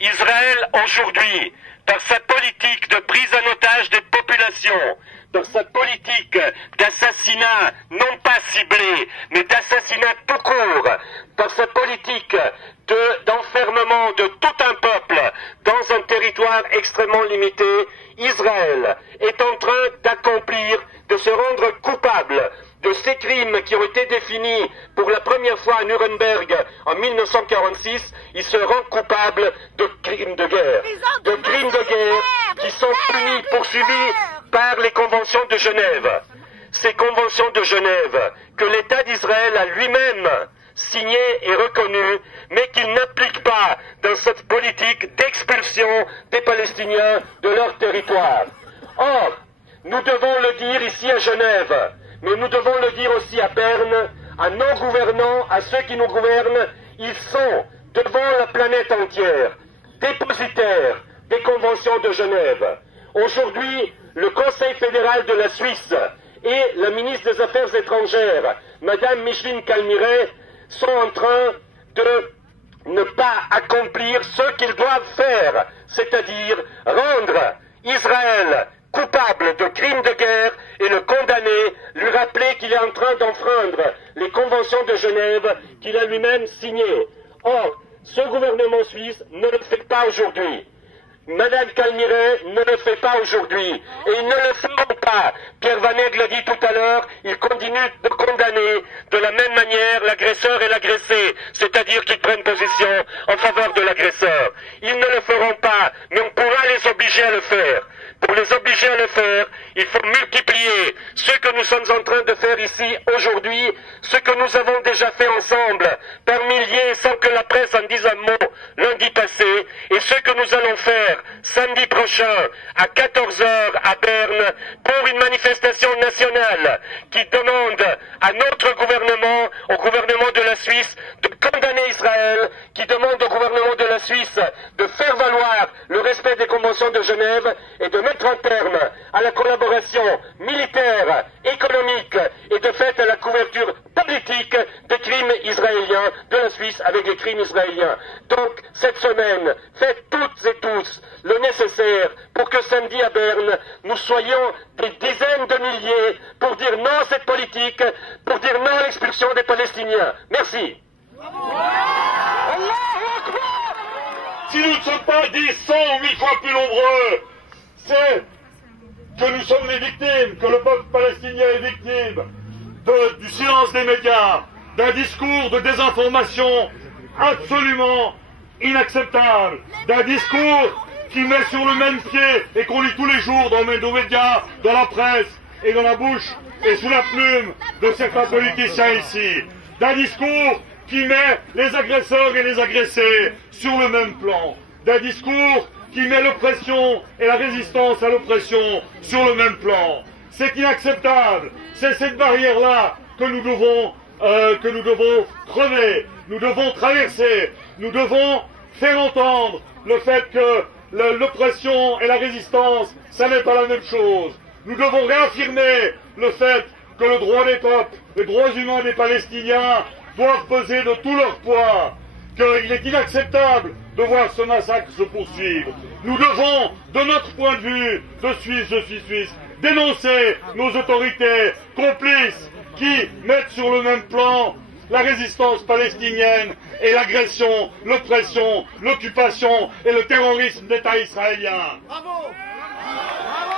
Israël aujourd'hui, par sa politique de prise en otage des populations, par sa politique d'assassinat non pas ciblé, mais d'assassinat tout court, par sa politique d'enfermement de tout un peuple dans un territoire extrêmement limité, Israël est en train d'accomplir, de se rendre coupable de ces crimes qui ont été définis pour la première fois à Nuremberg en 1946, il se rend coupable de crimes de guerre. De crimes de guerre qui sont punis, poursuivis par les conventions de Genève. Ces conventions de Genève que l'État d'Israël a lui-même signées et reconnues, mais qu'il n'applique pas dans cette politique d'expulsion des Palestiniens de leur territoire. Or, nous devons le dire ici à Genève, mais nous devons le dire aussi à Berne, à nos gouvernants, à ceux qui nous gouvernent. Ils sont, devant la planète entière, dépositaires des conventions de Genève. Aujourd'hui, le Conseil fédéral de la Suisse et la ministre des Affaires étrangères, Madame Micheline Calmiret, sont en train de ne pas accomplir ce qu'ils doivent faire, c'est-à-dire rendre Israël coupable de crimes de guerre et le condamner, lui rappeler qu'il est en train d'enfreindre les conventions de Genève qu'il a lui-même signées. Or, ce gouvernement suisse ne le fait pas aujourd'hui. Madame Calmiret ne le fait pas aujourd'hui. Et ils ne le feront pas. Pierre Van Egg l'a dit tout à l'heure, ils continuent de condamner de la même manière l'agresseur et l'agressé, c'est-à-dire qu'ils prennent position en faveur de l'agresseur. Ils ne le feront pas, mais on pourra les obliger à le faire. Pour les obliger à le faire, il faut multiplier ce que nous sommes en train de faire ici aujourd'hui, ce que nous avons déjà fait ensemble, par milliers, sans que la presse en dise un mot lundi passé, et ce que nous allons faire samedi prochain à 14 h à Berne pour une manifestation nationale qui demande à notre gouvernement, au gouvernement de la Suisse, de condamner Israël, qui demande au gouvernement de la Suisse de faire valoir le respect des conventions de Genève et de mettre un terme à la collaboration militaire, économique et de fait à la couverture politique des crimes israéliens de la Suisse avec les crimes israéliens. Donc, cette semaine, faites toutes et tous le nécessaire pour que samedi à Berne, nous soyons des dizaines de milliers pour dire non à cette politique, pour dire non à l'expulsion des Palestiniens. Merci. Si nous ne sommes pas 10, 100 ou 1000 fois plus nombreux, c'est que nous sommes les victimes, que le peuple palestinien est victime du silence des médias, d'un discours de désinformation absolument inacceptable, d'un discours qui met sur le même pied et qu'on lit tous les jours dans nos médias, dans la presse et dans la bouche et sous la plume de certains politiciens ici, d'un discours qui met les agresseurs et les agressés sur le même plan, d'un discours qui met l'oppression et la résistance à l'oppression sur le même plan. C'est inacceptable. C'est cette barrière-là que nous devons crever. Nous devons traverser. Nous devons faire entendre le fait que l'oppression et la résistance, ça n'est pas la même chose. Nous devons réaffirmer le fait que le droit des peuples, les droits humains des Palestiniens doivent peser de tout leur poids, qu'il est inacceptable de voir ce massacre se poursuivre. Nous devons, de notre point de vue de Suisse, je suis suisse, dénoncer nos autorités complices qui mettent sur le même plan la résistance palestinienne et l'agression, l'oppression, l'occupation et le terrorisme d'État israélien. Bravo! Bravo!